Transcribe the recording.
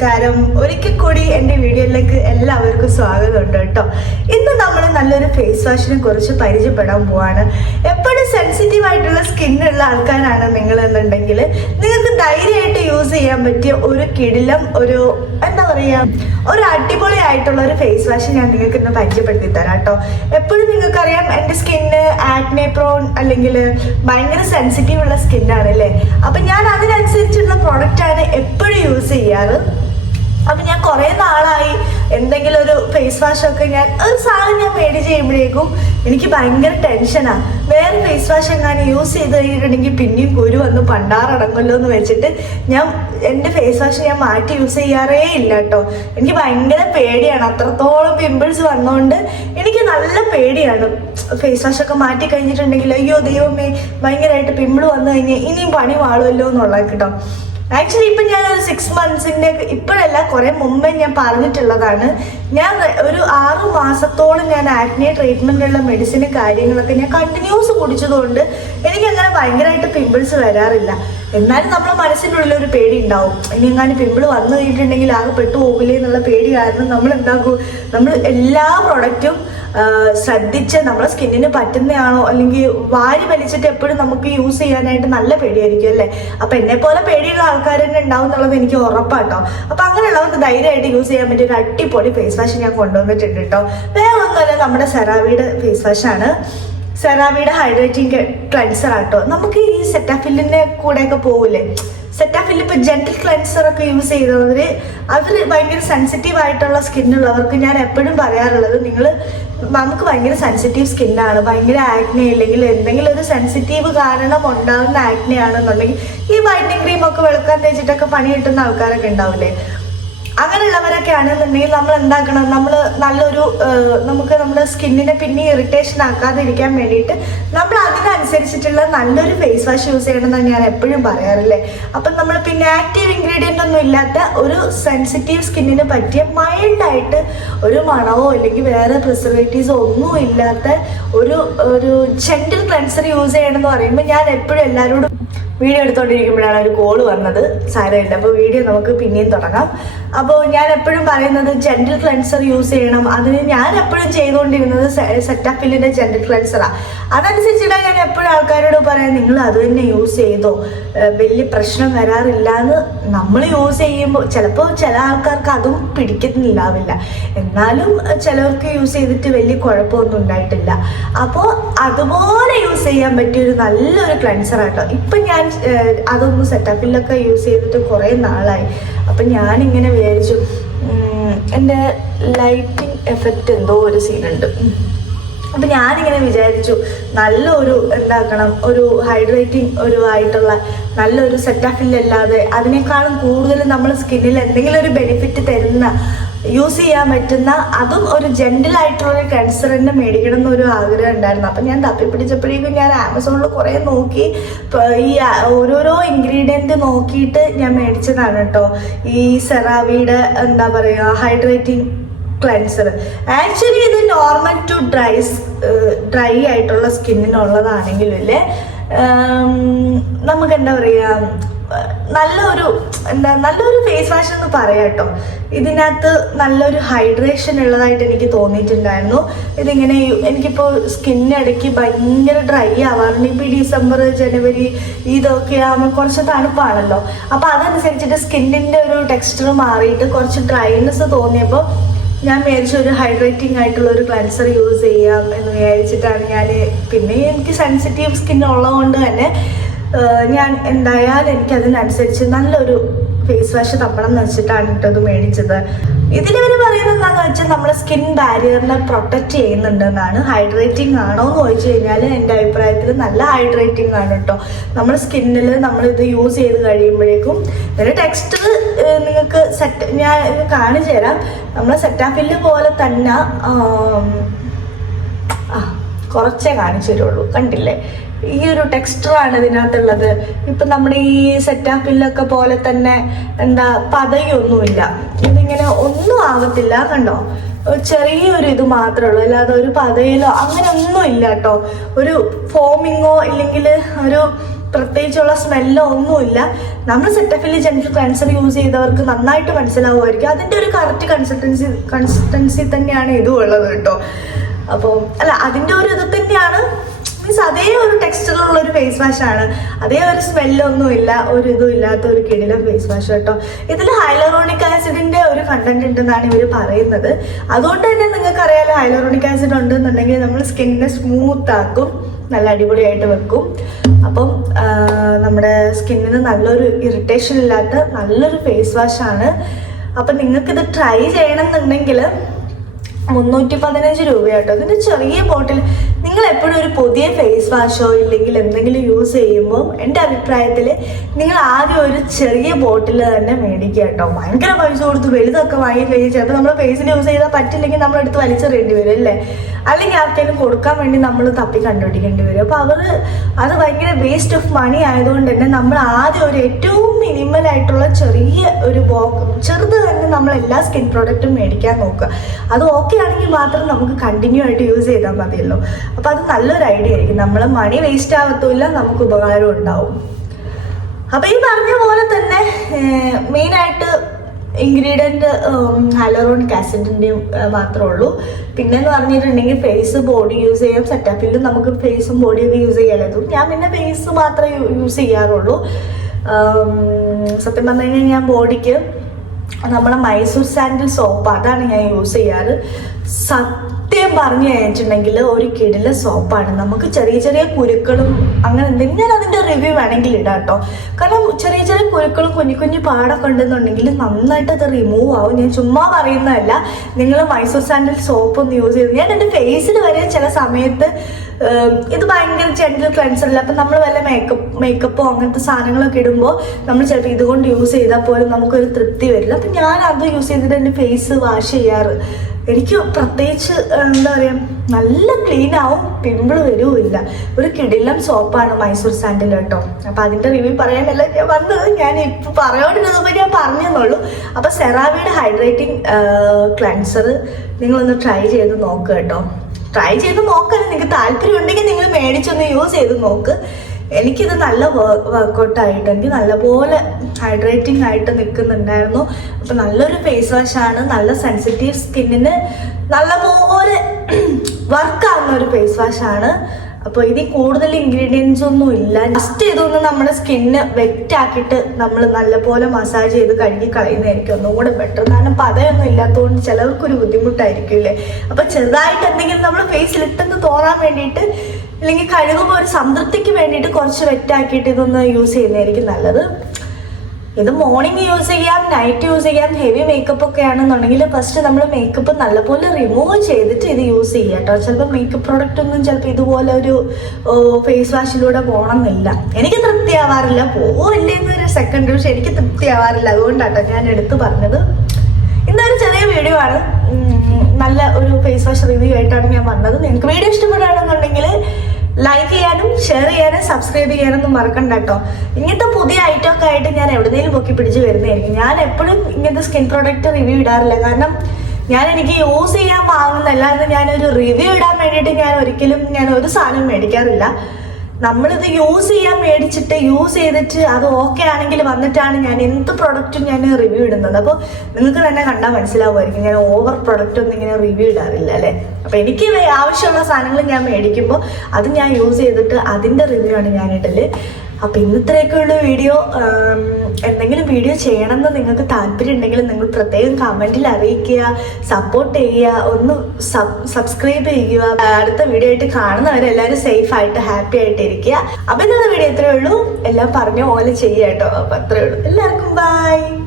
നമസ്കാരം. ഒരിക്കൽ കൂടി എൻ്റെ വീഡിയോയിലേക്ക് എല്ലാവർക്കും സ്വാഗതമുണ്ട് കേട്ടോ. ഇന്ന് നമ്മൾ നല്ലൊരു ഫേസ് വാഷിനെ കുറിച്ച് പരിചയപ്പെടാൻ പോവാണ്. എപ്പോഴും സെൻസിറ്റീവ് ആയിട്ടുള്ള സ്കിന്നുള്ള ആൾക്കാരാണ് നിങ്ങളെന്നുണ്ടെങ്കിൽ നിങ്ങൾക്ക് ധൈര്യമായിട്ട് യൂസ് ചെയ്യാൻ പറ്റിയ ഒരു കിടിലം എന്താ പറയുക, ഒരു അടിപൊളിയായിട്ടുള്ള ഒരു ഫേസ് വാഷ് ഞാൻ നിങ്ങൾക്ക് ഇന്ന് പരിചയപ്പെടുത്തി തരാം കേട്ടോ. എപ്പോഴും നിങ്ങൾക്കറിയാം എൻ്റെ സ്കിന്ന് ആക്നെ പ്രോൺ അല്ലെങ്കിൽ ഭയങ്കര സെൻസിറ്റീവ് ഉള്ള സ്കിന്നാണ് അല്ലേ. അപ്പം ഞാൻ അതിനനുസരിച്ചുള്ള പ്രോഡക്റ്റാണ് എപ്പോഴും യൂസ് ചെയ്യാറ്. അപ്പം ഞാൻ കുറേ നാളായി എന്തെങ്കിലും ഒരു ഫേസ് വാഷൊക്കെ ഒരു സാധനം ഞാൻ മേടിച്ച് ചെയ്യുമ്പോഴേക്കും എനിക്ക് ഭയങ്കര ടെൻഷനാണ്. വേറെ ഫേസ് വാഷ് എങ്ങാനും യൂസ് ചെയ്ത് കഴിഞ്ഞിട്ടുണ്ടെങ്കിൽ പിന്നെയും കുരു വന്ന് പണ്ടാറടങ്ങല്ലോ എന്ന് വെച്ചിട്ട് എൻ്റെ ഫേസ് വാഷ് ഞാൻ മാറ്റി യൂസ് ചെയ്യാറേ ഇല്ല കേട്ടോ. എനിക്ക് ഭയങ്കര പേടിയാണ്. അത്രത്തോളം പിമ്പിൾസ് വന്നുകൊണ്ട് എനിക്ക് നല്ല പേടിയാണ്. ഫേസ് വാഷൊക്കെ മാറ്റി കഴിഞ്ഞിട്ടുണ്ടെങ്കിൽ അയ്യോ ദൈവമേ ഭയങ്കരമായിട്ട് പിമ്പിൾ വന്നു കഴിഞ്ഞാൽ ഇനിയും പണി വാളുമല്ലോ എന്നുള്ളത് കേട്ടോ. ആക്ച്വലി ഇപ്പം ഞാനൊരു 6 months ഇപ്പോഴല്ല, കുറേ മുമ്പേ ഞാൻ പറഞ്ഞിട്ടുള്ളതാണ്. ഞാൻ ഒരു 6 മാസത്തോളം ഞാൻ ആക്നെ ട്രീറ്റ്മെൻറ്റിലുള്ള മെഡിസിന് കാര്യങ്ങളൊക്കെ ഞാൻ കണ്ടിന്യൂസ് കുടിച്ചതുകൊണ്ട് എനിക്കങ്ങനെ ഭയങ്കരമായിട്ട് പിമ്പിൾസ് വരാറില്ല. എന്നാലും നമ്മളെ മനസ്സിനുള്ളിൽ ഒരു പേടി ഉണ്ടാവും. ഇനി എങ്ങാനും പിമ്പിൾ വന്നു കഴിഞ്ഞിട്ടുണ്ടെങ്കിൽ ആകെ പെട്ടു പോകില്ലേ എന്നുള്ള പേടി കാരണം നമ്മൾ എന്താക്കും, നമ്മൾ എല്ലാ പ്രൊഡക്റ്റും ശ്രദ്ധിച്ച് നമ്മളെ സ്കിന്നിന് പറ്റുന്നതാണോ അല്ലെങ്കിൽ വാരി വലിച്ചിട്ട് എപ്പോഴും നമുക്ക് യൂസ് ചെയ്യാനായിട്ട് നല്ല പേടിയായിരിക്കും അല്ലേ. അപ്പം എന്നെ പോലെ പേടിയുള്ള ആൾക്കാർ തന്നെ ഉണ്ടാവും എന്നുള്ളത് എനിക്ക് ഉറപ്പാട്ടോ. അപ്പം അങ്ങനെയുള്ളവർക്ക് ധൈര്യമായിട്ട് യൂസ് ചെയ്യാൻ പറ്റിയ ഒരു അടിപൊളി ഫേസ് വാഷ് ഞാൻ കൊണ്ടുവന്നിട്ടുണ്ട് കേട്ടോ. വേറെ ഒന്നുമല്ല, നമ്മുടെ സെറാവിയുടെ ഫേസ് വാഷാണ്. സെറാവിയുടെ ഹൈഡ്രേറ്റിംഗ് ക്ലെൻസർ ആട്ടോ. നമുക്ക് ഈ സെറ്റാഫില്ലിൻ്റെ കൂടെയൊക്കെ പോകില്ലേ, സെറ്റാഫില്ല് ഇപ്പോൾ ജെന്റിൽ ക്ലെൻസറൊക്കെ യൂസ് ചെയ്തവർ അവർ ഭയങ്കര സെൻസിറ്റീവ് ആയിട്ടുള്ള സ്കിന്നുള്ളവർക്ക് ഞാൻ എപ്പോഴും പറയാറുള്ളത്, നമുക്ക് ഭയങ്കര സെൻസിറ്റീവ് സ്കിന്നാണ്, ഭയങ്കര ആക്നെ അല്ലെങ്കിൽ എന്തെങ്കിലും ഒരു സെൻസിറ്റീവ് കാരണം ഉണ്ടാകുന്ന ആക്നെ ആണെന്നുണ്ടെങ്കിൽ ഈ വൈറ്റനിങ് ക്രീമൊക്കെ വെളുക്കാൻ തേച്ചിട്ടൊക്കെ പണി കിട്ടുന്ന ആൾക്കാരൊക്കെ ഉണ്ടാവില്ലേ, അങ്ങനെയുള്ളവരൊക്കെ ആണെന്നുണ്ടെങ്കിൽ നമ്മൾ എന്താക്കണം, നമുക്ക് നമ്മുടെ സ്കിന്നിനെ പിന്നെ ഇറിറ്റേഷൻ ആക്കാതിരിക്കാൻ വേണ്ടിയിട്ട് നമ്മൾ അതിനനുസരിച്ചിട്ടുള്ള നല്ലൊരു ഫേസ് വാഷ് യൂസ് ചെയ്യണമെന്നാണ് ഞാൻ എപ്പോഴും പറയാറില്ലേ. അപ്പം നമ്മൾ പിന്നെ ആക്റ്റീവ് ഇൻഗ്രീഡിയൻ്റ് ഒന്നും ഇല്ലാത്ത ഒരു സെൻസിറ്റീവ് സ്കിന്നിന് പറ്റിയ മൈൽഡായിട്ട് ഒരു മണമോ അല്ലെങ്കിൽ വേറെ പ്രിസർവേറ്റീവ്സോ ഒന്നും ഇല്ലാത്ത ഒരു ജെന്റിൽ ക്ലെൻസർ യൂസ് ചെയ്യണമെന്ന് പറയുമ്പോൾ ഞാൻ എപ്പോഴും എല്ലാവരോടും വീഡിയോ എടുത്തുകൊണ്ടിരിക്കുമ്പോഴാണ് ഒരു കോള് വന്നത്. സാരമില്ല, അപ്പോൾ വീഡിയോ നമുക്ക് പിന്നെയും തുടങ്ങാം. അപ്പോൾ ഞാൻ എപ്പോഴും പറയുന്നത് ജെന്റിൽ ക്ലെൻസർ യൂസ് ചെയ്യണം. അതിന് ഞാൻ എപ്പോഴും ചെയ്തുകൊണ്ടിരുന്നത് സെറ്റാഫില്ലിൻ്റെ ജെന്റിൽ ക്ലെൻസറാണ്. അതനുസരിച്ചിട്ടാണ് ഞാൻ എപ്പോഴും ആൾക്കാരോട് പറയാം, നിങ്ങൾ അത് തന്നെ യൂസ് ചെയ്തോ, വലിയ പ്രശ്നം വരാറില്ല എന്ന്. നമ്മൾ യൂസ് ചെയ്യുമ്പോൾ ചിലപ്പോൾ ചില ആൾക്കാർക്ക് അതും പിടിക്കുന്നില്ലാവില്ല, എന്നാലും ചിലർക്ക് യൂസ് ചെയ്തിട്ട് വലിയ കുഴപ്പമൊന്നും ഉണ്ടായിട്ടില്ല. അപ്പോൾ അതുപോലെ യൂസ് ചെയ്യാൻ പറ്റിയൊരു നല്ലൊരു ക്ലെൻസറാട്ടോ. ഇപ്പം ഞാൻ അതൊന്നും സെറ്റാഫില്ലൊക്കെ യൂസ് ചെയ്തിട്ട് കുറേ നാളായി. അപ്പം ഞാനിങ്ങനെ വിചാരിച്ചു, എൻ്റെ ലൈറ്റിംഗ് എഫക്റ്റ് എന്തോ ഒരു സീനുണ്ട്. അപ്പം ഞാനിങ്ങനെ വിചാരിച്ചു നല്ലൊരു ഒരു ഹൈഡ്രേറ്റിംഗ് ആയിട്ടുള്ള നല്ലൊരു സെറ്റാഫില്ലല്ലാതെ അതിനേക്കാളും കൂടുതൽ നമ്മൾ സ്കിന്നിൽ എന്തെങ്കിലും ഒരു ബെനിഫിറ്റ് തരുന്ന യൂസ് ചെയ്യാൻ പറ്റുന്ന അതും ഒരു ജെന്റിലായിട്ടുള്ളൊരു ക്ലെൻസർ തന്നെ മേടിക്കണം എന്നൊരു ആഗ്രഹം ഉണ്ടായിരുന്നു. അപ്പം ഞാൻ തപ്പിപ്പിടിച്ചപ്പോഴേക്കും ഞാൻ ആമസോണിൽ കുറേ നോക്കി ഈ ഓരോരോ ഇൻഗ്രീഡിയൻറ്റ് നോക്കിയിട്ട് ഞാൻ മേടിച്ചതാണ് കേട്ടോ ഈ സെറാവിയുടെ എന്താ പറയുക ഹൈഡ്രേറ്റിംഗ് ക്ലെൻസർ. ആക്ച്വലി ഇത് നോർമൽ ടു ഡ്രൈ ആയിട്ടുള്ള സ്കിന്നിനുള്ളതാണെങ്കിലും അല്ലേ, നമുക്ക് എന്താ പറയുക നല്ലൊരു ഫേസ് വാഷ് എന്ന് പറയാം കേട്ടോ. ഇതിനകത്ത് നല്ലൊരു ഹൈഡ്രേഷൻ ഉള്ളതായിട്ട് എനിക്ക് തോന്നിയിട്ടുണ്ടായിരുന്നു. ഇതിങ്ങനെ എനിക്കിപ്പോൾ സ്കിന്നിടയ്ക്ക് ഭയങ്കര ഡ്രൈ ആവാറുണ്ട്. ഇപ്പോൾ ഈ ഡിസംബർ ജനുവരി ഇതൊക്കെ ആകുമ്പോൾ കുറച്ച് തണുപ്പാണല്ലോ. അപ്പോൾ അതനുസരിച്ചിട്ട് സ്കിന്നിൻ്റെ ഒരു ടെക്സ്ചർ മാറിയിട്ട് കുറച്ച് ഡ്രൈനെസ് തോന്നിയപ്പോൾ ഞാൻ വിചാരിച്ചു ഒരു ഹൈഡ്രേറ്റിംഗ് ആയിട്ടുള്ള ഒരു ക്ലെൻസർ യൂസ് ചെയ്യാം എന്ന് വിചാരിച്ചിട്ടാണ് ഞാൻ. പിന്നെ എനിക്ക് സെൻസിറ്റീവ് സ്കിൻ ഉള്ളതുകൊണ്ട് തന്നെ ഞാൻ എന്തായാലും എനിക്കതിനനുസരിച്ച് നല്ലൊരു ഫേസ് വാഷ് തപ്പണം എന്ന് വെച്ചിട്ടാണ് ഇട്ടത് മേടിച്ചത്. ഇതിലവർ പറയുന്നത് എന്താണെന്ന് വെച്ചാൽ നമ്മുടെ സ്കിൻ ബാരിയറിനെ പ്രൊട്ടക്റ്റ് ചെയ്യുന്നുണ്ടെന്നാണ്. ഹൈഡ്രേറ്റിംഗ് ആണോ എന്ന് ചോദിച്ചു കഴിഞ്ഞാൽ എൻ്റെ അഭിപ്രായത്തിൽ നല്ല ഹൈഡ്രേറ്റിംഗ് ആണ് കേട്ടോ. നമ്മുടെ സ്കിന്നിൽ നമ്മളിത് യൂസ് ചെയ്ത് കഴിയുമ്പോഴേക്കും ഇതിൻ്റെ ടെക്സ്ചർ നിങ്ങൾക്ക് ഞാൻ കാണിച്ചു തരാം. നമ്മളെ സെറ്റാഫില്ല് പോലെ തന്നെ കുറച്ചേ കാണിച്ചു തരുള്ളൂ, കണ്ടില്ലേ ഈ ഒരു ടെക്സ്ചറാണ് ഇതിനകത്തുള്ളത്. ഇപ്പം നമ്മുടെ ഈ സെറ്റാഫില്ലൊക്കെ പോലെ തന്നെ പതയൊന്നുമില്ല, ഇതിങ്ങനെ ഒന്നും ആകത്തില്ല, കണ്ടോ, ചെറിയൊരു ഇത് മാത്രമേ ഉള്ളൂ, അല്ലാതെ ഒരു പതയിലോ അങ്ങനെ ഒന്നും ഇല്ല കേട്ടോ. ഒരു ഫോമിങ്ങോ ഇല്ലെങ്കിൽ ഒരു പ്രത്യേകിച്ചുള്ള സ്മെല്ലോ ഒന്നുമില്ല. നമ്മൾ സെറ്റഫിൽ ജെന്റിൽ ക്ലെൻസർ യൂസ് ചെയ്തവർക്ക് നന്നായിട്ട് മനസ്സിലാവുമായിരിക്കും. അതിൻ്റെ ഒരു കറക്റ്റ് കൺസിസ്റ്റൻസി തന്നെയാണ് ഇതും ഉള്ളത് കേട്ടോ. അപ്പോൾ അല്ല, അതിൻ്റെ ഒരു ഇത് തന്നെയാണ്, മീൻസ് അതേ ഒരു ടെക്സ്ചറുള്ള ഒരു ഫേസ് വാഷാണ്, അതേ ഒരു സ്മെല്ലൊന്നുമില്ല, ഒരു ഇതും ഇല്ലാത്ത ഒരു കിടിലം ഫേസ് വാഷ് കേട്ടോ. ഇതിൽ ഹൈലറോണിക് ആസിഡിന്റെ ഒരു കണ്ടന്റ് ഉണ്ടെന്നാണ് ഇവർ പറയുന്നത്. അതുകൊണ്ട് തന്നെ നിങ്ങൾക്ക് അറിയാലോ, ഹൈലറോണിക് ആസിഡ് ഉണ്ടെന്നുണ്ടെങ്കിൽ നമ്മൾ സ്കിന്നിനെ സ്മൂത്ത് ആക്കും, നല്ല അടിപൊളിയായിട്ട് വെക്കും. അപ്പം നമ്മുടെ സ്കിന്നിന് നല്ലൊരു ഇറിറ്റേഷൻ ഇല്ലാത്ത നല്ലൊരു ഫേസ് വാഷാണ്. അപ്പം നിങ്ങൾക്കിത് ട്രൈ ചെയ്യണമെന്നുണ്ടെങ്കിൽ 315 രൂപയാട്ടോ. ഇതിൻ്റെ ചെറിയ ബോട്ടിൽ. നിങ്ങൾ എപ്പോഴും ഒരു പുതിയ ഫേസ് വാഷോ ഇല്ലെങ്കിൽ എന്തെങ്കിലും യൂസ് ചെയ്യുമ്പോൾ എൻ്റെ അഭിപ്രായത്തിൽ നിങ്ങൾ ആദ്യം ഒരു ചെറിയ ബോട്ടിൽ തന്നെ മേടിക്കുക കേട്ടോ. ഭയങ്കര പൈസ കൊടുത്ത് വലുതൊക്കെ വാങ്ങി കഴിഞ്ഞാൽ ചിലപ്പോൾ നമ്മുടെ ഫേസിൽ യൂസ് ചെയ്താൽ പറ്റില്ലെങ്കിൽ നമ്മളെടുത്ത് വലിച്ചെറിയേണ്ടി വരും അല്ലേ, അല്ലെങ്കിൽ ആർക്കെങ്കിലും കൊടുക്കാൻ വേണ്ടി നമ്മൾ തപ്പി കണ്ടുപിടിക്കേണ്ടി വരും. അപ്പോൾ അത് ഭയങ്കര വേസ്റ്റ് ഓഫ് മണി ആയതുകൊണ്ട് തന്നെ നമ്മൾ ആദ്യം ഒരു ഏറ്റവും മിനിമൽ ആയിട്ടുള്ള ചെറിയ ഒരു ചെറുത് തന്നെ നമ്മൾ എല്ലാ സ്കിൻ പ്രോഡക്റ്റും മേടിക്കാൻ നോക്കുക. അത് ഓക്കെ ആണെങ്കിൽ മാത്രം നമുക്ക് കണ്ടിന്യൂ ആയിട്ട് യൂസ് ചെയ്താൽ മതിയല്ലോ. അപ്പോൾ അത് നല്ലൊരു ഐഡിയ ആയിരിക്കും. നമ്മളെ മണി വേസ്റ്റ് ആവത്തുമില്ല, നമുക്ക് ഉപകാരം ഉണ്ടാവും. അപ്പോൾ ഈ പറഞ്ഞ പോലെ തന്നെ മെയിനായിട്ട് ഇൻഗ്രീഡിയൻറ്റ് ഹൈലറോണിക് ആസിഡിൻ്റെയും മാത്രമേ ഉള്ളൂ. പിന്നെന്ന് പറഞ്ഞിട്ടുണ്ടെങ്കിൽ ഫേസ് ബോഡി യൂസ് ചെയ്യാം. സെറ്റപ്പിലും നമുക്ക് ഫേസും ബോഡിയൊക്കെ യൂസ് ചെയ്യാമല്ലോ. ഞാൻ പിന്നെ ഫേസ് മാത്രമേ യൂസ് ചെയ്യാറുള്ളൂ. സത്യം പറഞ്ഞു കഴിഞ്ഞാൽ ഞാൻ ബോഡിക്ക് നമ്മുടെ മൈസൂർ സാൻഡിൽ സോപ്പ് അതാണ് ഞാൻ യൂസ് ചെയ്യാറ്. സത്യം പറഞ്ഞു കഴിഞ്ഞിട്ടുണ്ടെങ്കിൽ ഒരു കിടില സോപ്പാണ്. നമുക്ക് ചെറിയ ചെറിയ കുരുക്കളും അങ്ങനെ എന്തെങ്കിലും ഞാൻ അതിൻ്റെ റിവ്യൂ വേണമെങ്കിൽ ഇടാം കേട്ടോ. കാരണം ചെറിയ ചെറിയ കുരുക്കളും കുഞ്ഞു കുഞ്ഞു പാടൊക്കെ ഉണ്ടെന്നുണ്ടെങ്കിൽ നന്നായിട്ട് അത് റിമൂവ് ആവും. ഞാൻ ചുമ്മാ പറയുന്നതല്ല. നിങ്ങൾ മൈസൂർ സാൻഡിൽ സോപ്പ് ഒന്ന് യൂസ് ചെയ്ത്, ഞാൻ എൻ്റെ ഫേസിൽ വരെ ചില സമയത്ത് ഇത് ഭയങ്കര ജെന്റിൽ ക്ലെൻസറില്ല. അപ്പം നമ്മൾ വല്ല മേക്കപ്പോ അങ്ങനത്തെ സാധനങ്ങളൊക്കെ ഇടുമ്പോൾ നമ്മൾ ചിലപ്പോൾ ഇതുകൊണ്ട് യൂസ് ചെയ്താൽ പോലും നമുക്കൊരു തൃപ്തി വരില്ല. അപ്പം ഞാൻ അത് യൂസ് ചെയ്തിട്ട് എൻ്റെ ഫേസ് വാഷ് ചെയ്യാറ്. എനിക്ക് പ്രത്യേകിച്ച് എന്താ പറയുക, നല്ല ക്ലീൻ ആവും, പിമ്പിൾ വരുമില്ല. ഒരു കിടിലം സോപ്പാണ് മൈസൂർ സാൻഡിൽ കേട്ടോ. അപ്പം അതിൻ്റെ റിവ്യൂ പറയാനല്ല ഞാൻ വന്നത്, ഞാൻ ഇപ്പോൾ പറയാണ്ടിരുന്നപ്പോൾ ഞാൻ പറഞ്ഞെന്നുള്ളൂ. അപ്പോൾ സെറാവിയുടെ ഹൈഡ്രേറ്റിംഗ് ക്ലെൻസർ നിങ്ങളൊന്ന് ട്രൈ ചെയ്ത് നോക്കുക കേട്ടോ. ട്രൈ ചെയ്ത് നോക്കാൻ നിങ്ങൾക്ക് താല്പര്യം ഉണ്ടെങ്കിൽ നിങ്ങൾ മേടിച്ചൊന്ന് യൂസ് ചെയ്ത് നോക്ക്. എനിക്കിത് നല്ല വർക്കൗട്ടായിട്ട് എനിക്ക് നല്ലപോലെ ഹൈഡ്രേറ്റിംഗ് ആയിട്ട് നിൽക്കുന്നുണ്ടായിരുന്നു. അപ്പം നല്ലൊരു ഫേസ് വാഷാണ്. നല്ല സെൻസിറ്റീവ് സ്കിന്നിന് നല്ലപോലെ വർക്കാവുന്ന ഒരു ഫേസ് വാഷാണ്. അപ്പോൾ ഇതിൽ കൂടുതൽ ഇൻഗ്രീഡിയൻസ് ഒന്നും ഇല്ല. ജസ്റ്റ് ഇതൊന്ന് നമ്മുടെ സ്കിന്ന് വെറ്റാക്കിയിട്ട് നമ്മൾ നല്ലപോലെ മസാജ് ചെയ്ത് കഴുകി കളയുന്നതായിരിക്കും ഒന്നും കൂടെ ബെറ്റർ. കാരണം പതയൊന്നും ഇല്ലാത്തതുകൊണ്ട് ചിലവർക്കൊരു ബുദ്ധിമുട്ടായിരിക്കില്ലേ. അപ്പോൾ ചെറുതായിട്ട് എന്തെങ്കിലും നമ്മൾ ഫേസിലിട്ടെന്ന് തോന്നാൻ വേണ്ടിയിട്ട്, അല്ലെങ്കിൽ കഴുകുമ്പോൾ ഒരു സംതൃപ്തിക്ക് വേണ്ടിയിട്ട് കുറച്ച് വെറ്റാക്കിയിട്ട് ഇതൊന്ന് യൂസ് ചെയ്യുന്നതായിരിക്കും നല്ലത്. ഇത് മോർണിംഗ് യൂസ് ചെയ്യാം, നൈറ്റ് യൂസ് ചെയ്യാം. ഹെവി മേക്കപ്പ് ഒക്കെ ആണെന്നുണ്ടെങ്കിൽ ഫസ്റ്റ് നമ്മൾ മേക്കപ്പ് നല്ലപോലെ റിമൂവ് ചെയ്തിട്ട് ഇത് യൂസ് ചെയ്യാം കേട്ടോ. ചിലപ്പോൾ മേക്കപ്പ് പ്രോഡക്റ്റ് ഒന്നും ചിലപ്പോൾ ഇതുപോലെ ഒരു ഫേസ് വാഷിലൂടെ പോകണമെന്നില്ല. എനിക്ക് തൃപ്തിയാവാറില്ല, പോവില്ലേ എന്നൊരു സെക്കൻഡ്, പക്ഷെ എനിക്ക് തൃപ്തിയാവാറില്ല. അതുകൊണ്ടാട്ടോ ഞാൻ എടുത്തു പറഞ്ഞത്. ഇന്നൊരു ചെറിയ വീഡിയോ ആണ്, നല്ല ഒരു ഫേസ് വാഷ് റിവ്യൂ ആയിട്ടാണ് ഞാൻ വന്നത്. നിങ്ങൾക്ക് വീഡിയോ ഇഷ്ടപ്പെടുകയാണെന്നുണ്ടെങ്കിൽ ലൈക്ക് ചെയ്യാനും ഷെയർ ചെയ്യാനും സബ്സ്ക്രൈബ് ചെയ്യാനൊന്നും മറക്കണ്ട കേട്ടോ. ഇങ്ങനത്തെ പുതിയ ഐറ്റം ഒക്കെ ആയിട്ട് ഞാൻ എവിടെയെങ്കിലും പൊക്കി പിടിച്ച് വരുന്നതായിരിക്കും. ഞാൻ എപ്പോഴും ഇങ്ങനത്തെ സ്കിൻ പ്രോഡക്റ്റ് റിവ്യൂ ഇടാറില്ല. കാരണം എനിക്ക് യൂസ് ചെയ്യാൻ വാങ്ങുന്നല്ലാതെ ഞാനൊരു റിവ്യൂ ഇടാൻ വേണ്ടിയിട്ട് ഞാൻ ഒരു സാധനം മേടിക്കാറില്ല. നമ്മളിത് യൂസ് ചെയ്യാൻ മേടിച്ചിട്ട് യൂസ് ചെയ്തിട്ട് അത് ഓക്കെ ആണെങ്കിൽ വന്നിട്ടാണ് ഞാൻ എന്ത് പ്രൊഡക്റ്റും ഞാൻ റിവ്യൂ ഇടുന്നത്. അപ്പോൾ നിങ്ങൾക്ക് തന്നെ കണ്ടാൽ മനസ്സിലാവുമായിരിക്കും ഞാൻ ഓവർ പ്രൊഡക്റ്റ് ഒന്നും ഇങ്ങനെ റിവ്യൂ ഇടാറില്ല അല്ലേ. അപ്പോൾ എനിക്ക് ആവശ്യമുള്ള സാധനങ്ങൾ ഞാൻ മേടിക്കുമ്പോൾ അത് ഞാൻ യൂസ് ചെയ്തിട്ട് അതിൻ്റെ റിവ്യൂ ആണ് ഞാൻ ഇടല്. അപ്പോൾ ഇന്നത്രയൊക്കെയുള്ള വീഡിയോ. എന്തെങ്കിലും വീഡിയോ ചെയ്യണമെന്ന് നിങ്ങൾക്ക് താല്പര്യം ഉണ്ടെങ്കിൽ നിങ്ങൾ പ്രത്യേകം കമൻറ്റിൽ അറിയിക്കുക, സപ്പോർട്ട് ചെയ്യുക, ഒന്ന് സബ്സ്ക്രൈബ് ചെയ്യുക. അടുത്ത വീഡിയോ ആയിട്ട് കാണുന്നവരെല്ലാവരും സേഫ് ആയിട്ട് ഹാപ്പി ആയിട്ട് ഇരിക്കുക. അപ്പോൾ ഇന്നത്തെ വീഡിയോ ഇത്രയേ ഉള്ളൂ. എല്ലാം പറഞ്ഞ പോലെ ചെയ്യുക കേട്ടോ. അപ്പോൾ അത്രയേ ഉള്ളൂ. എല്ലാവർക്കും ബൈ.